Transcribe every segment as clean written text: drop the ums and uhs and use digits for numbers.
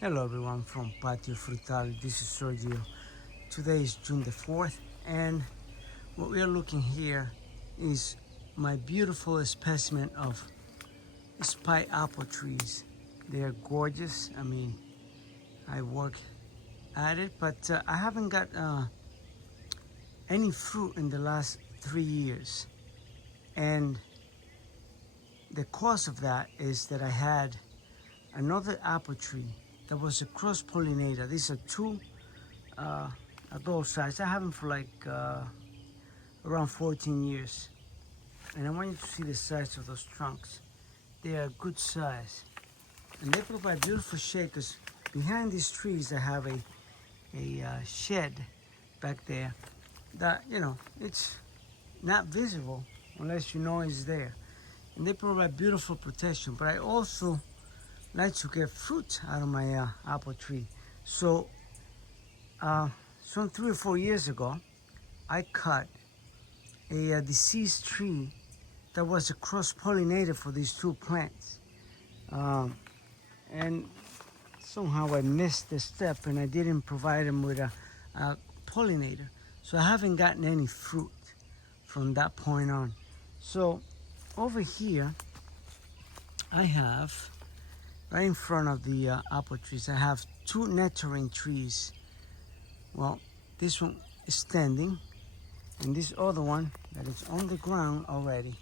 Hello everyone from Patio Frutal. This is Sergio. Today is June the 4th, and what we are looking here is my beautiful specimen of spy apple trees. They are gorgeous. I mean, I work at it, but I haven't got any fruit in the last 3 years. And the cause of that is that I had another apple tree that was a cross-pollinator. These are two adult size. I have them for like around 14 years. And I want you to see the size of those trunks. They are good size. And they provide beautiful shade because behind these trees I have a shed back there that, it's not visible unless you know it's there. And they provide beautiful protection. But I also like to get fruit out of my apple tree. So some 3 or 4 years ago, I cut a deceased tree that was a cross-pollinator for these two plants. And somehow I missed the step and I didn't provide them with a pollinator. So I haven't gotten any fruit from that point on. So over here, I have, right in front of the apple trees, I have two nectarine trees. Well, this one is standing, and this other one that is on the ground already.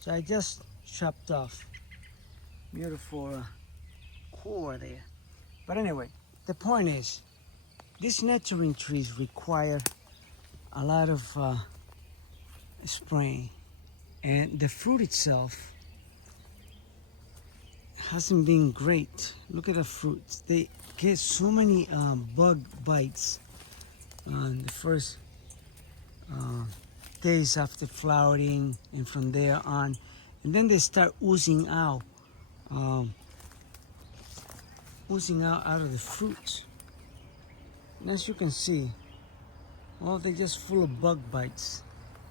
So I just chopped off beautiful core there. But anyway, the point is, these nectarine trees require a lot of spraying, and the fruit itself hasn't been great. Look at the fruits. They get so many bug bites on the first days after flowering, and from there on, and then they start oozing out out of the fruits. And as you can see, they're just full of bug bites.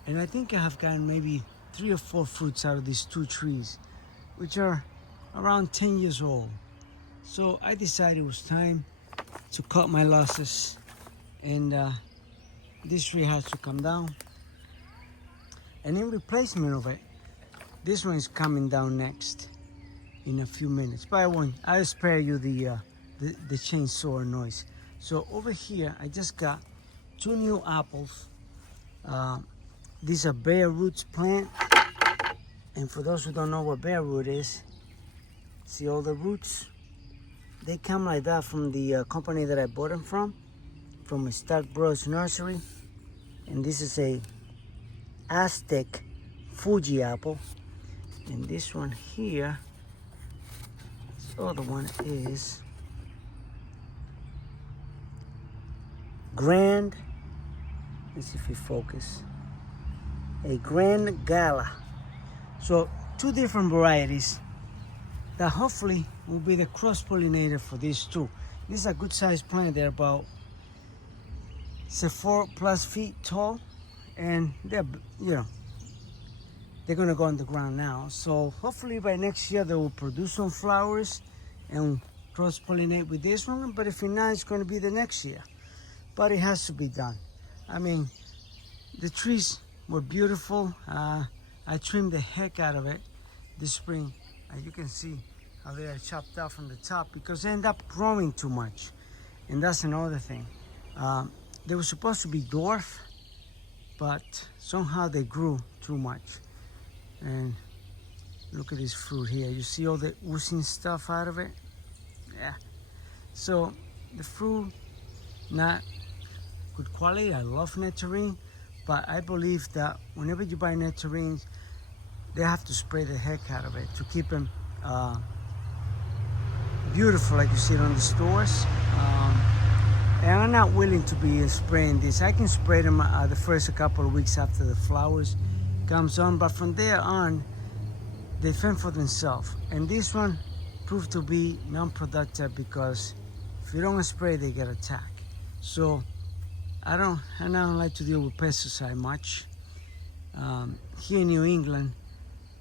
And I think I have gotten maybe 3 or 4 fruits out of these two trees, which are around 10 years old. So I decided it was time to cut my losses, and this tree has to come down. And in replacement of it, this one is coming down next in a few minutes. But I'll spare you the chainsaw noise. So over here, I just got 2 new apples. These are bare roots plant. And for those who don't know what bare root is, see all the roots? They come like that from the company that I bought them from Stark Bros Nursery. And this is a Aztec Fuji apple. And this one here, this other one is Grand, let's see if we focus, a Grand Gala. So 2 different varieties that hopefully will be the cross-pollinator for these two. These are good sized plant. They're about 4+ feet tall, and they're gonna go on the ground now. So hopefully by next year they will produce some flowers and cross-pollinate with this one. But if not, it's gonna be the next year. But it has to be done. I mean, the trees were beautiful. I trimmed the heck out of it this spring. You can see how they are chopped off from the top because they end up growing too much. And that's another thing. They were supposed to be dwarf, but somehow they grew too much. And look at this fruit here. You see all the oozing stuff out of it? Yeah. So the fruit, not good quality. I love nectarine, but I believe that whenever you buy nectarines, they have to spray the heck out of it to keep them beautiful like you see it on the stores. And I'm not willing to be spraying this. I can spray them the first couple of weeks after the flowers comes on, but from there on, they fend for themselves. And this one proved to be non-productive because if you don't spray, they get attacked. So I don't like to deal with pesticide much. Here in New England,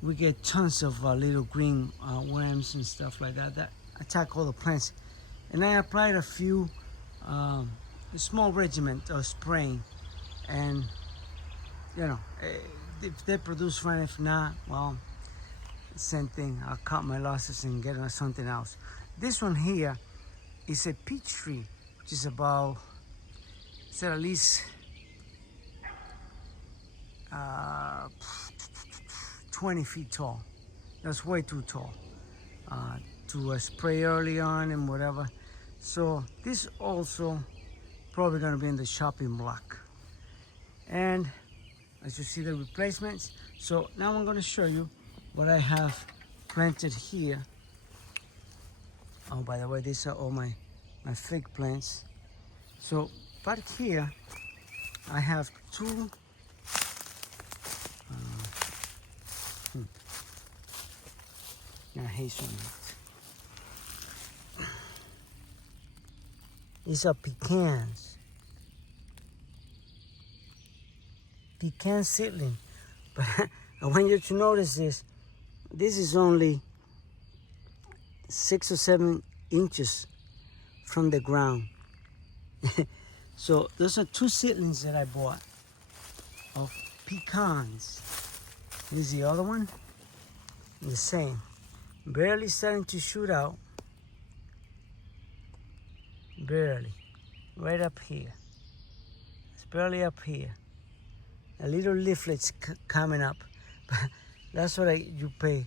we get tons of little green worms and stuff like that that attack all the plants. And I applied a few a small regiment of spraying, and you know, if they produce fine, if not, well, same thing. I'll cut my losses and get on something else. This one here is a peach tree, which is about, it's at least 20 feet tall. That's way too tall to spray early on and whatever. So this also probably gonna be in the chopping block. And as you see the replacements. So now I'm gonna show you what I have planted here. Oh, by the way, these are all my fig plants. So back here, I have two hazelnut. These are pecans. Pecan seedling. But I want you to notice this. This is only 6 or 7 inches from the ground. So those are 2 seedlings that I bought of pecans. Here's the other one. The same. Barely starting to shoot out. Barely. Right up here. It's barely up here. A little leaflets coming up. But that's what you pay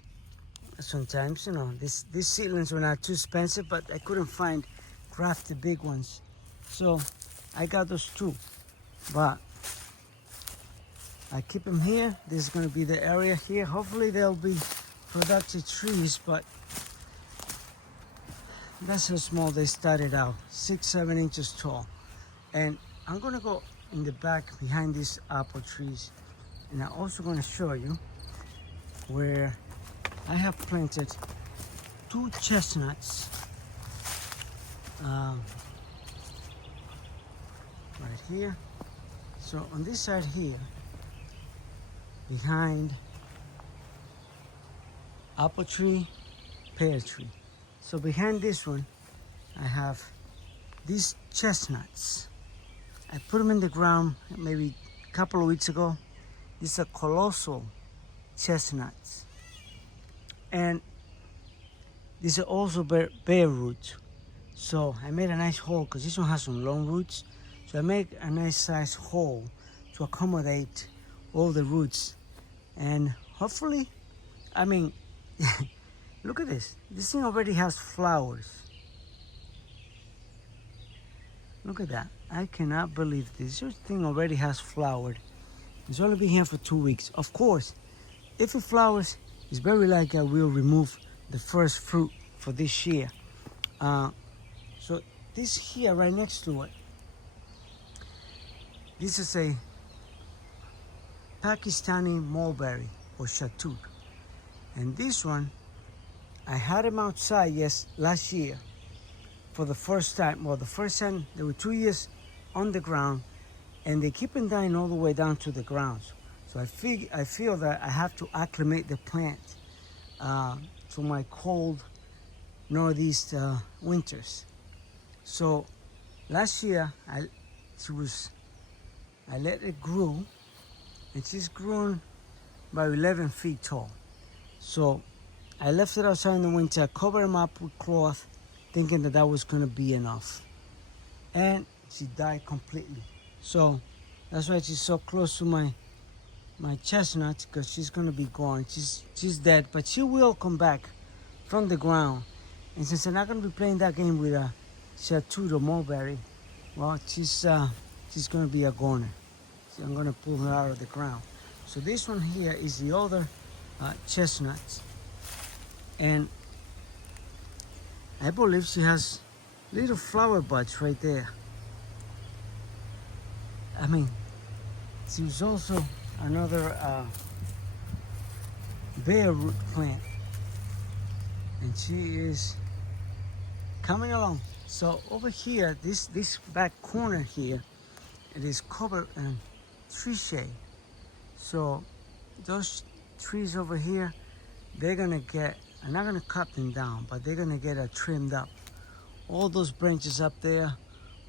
sometimes, you know. These seedlings were not too expensive, but I couldn't find crafted big ones. So I got those 2. But I keep them here. This is going to be the area here. Hopefully they'll be productive trees, but that's how small they started out. 6-7 inches tall. And I'm going to go in the back behind these apple trees, and I'm also going to show you where I have planted 2 chestnuts right here. So on this side here, behind apple tree, pear tree. So behind this one, I have these chestnuts. I put them in the ground maybe a couple of weeks ago. These are colossal chestnuts. And these are also bare roots. So I made a nice hole, because this one has some long roots. So I made a nice size hole to accommodate all the roots. And hopefully, I mean, look at this. This thing already has flowers. Look at that. I cannot believe this. This thing already has flowered. It's only been here for 2 weeks. Of course, if it flowers, it's very likely I will remove the first fruit for this year. So this here right next to it, this is a Pakistani mulberry or shatut. And this one, I had them outside last year for the first time. Well, the first time, they were 2 years on the ground, and they keep on dying all the way down to the ground. So I feel that I have to acclimate the plant to my cold northeast winters. So last year, I let it grow, and she's grown about 11 feet tall. So I left it outside in the winter, covered them up with cloth, thinking that was going to be enough. And she died completely. So that's why she's so close to my chestnuts, because she's going to be gone. She's dead, but she will come back from the ground. And since I'm not going to be playing that game with a shatut or mulberry, well, she's going to be a goner. So I'm going to pull her out of the ground. So this one here is the other chestnuts. And I believe she has little flower buds right there. I mean, she was also another bare root plant. And she is coming along. So over here, this back corner here, it is covered in tree shade. So those trees over here they're gonna get, I'm not gonna cut them down, but they're gonna get trimmed up. All those branches up there,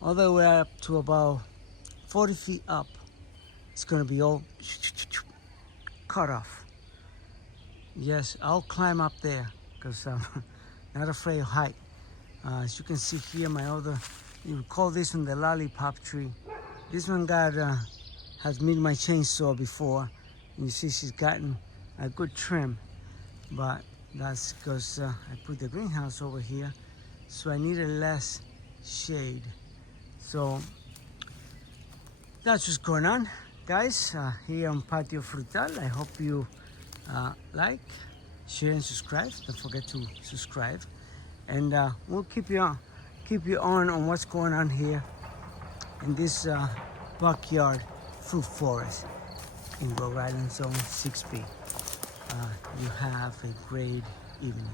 all the way up to about 40 feet up, it's gonna be all cut off. Yes, I'll climb up there because I'm not afraid of height. As you can see here, my other, you call this one the lollipop tree. This one has made my chainsaw before. And you see she's gotten a good trim, but that's because I put the greenhouse over here, so I needed less shade. So that's what's going on, guys, here on Patio Frutal. I hope you like, share, and subscribe. Don't forget to subscribe, and we'll keep you on what's going on here in this backyard fruit forest in Rhode Island Zone 6B. You have a great evening.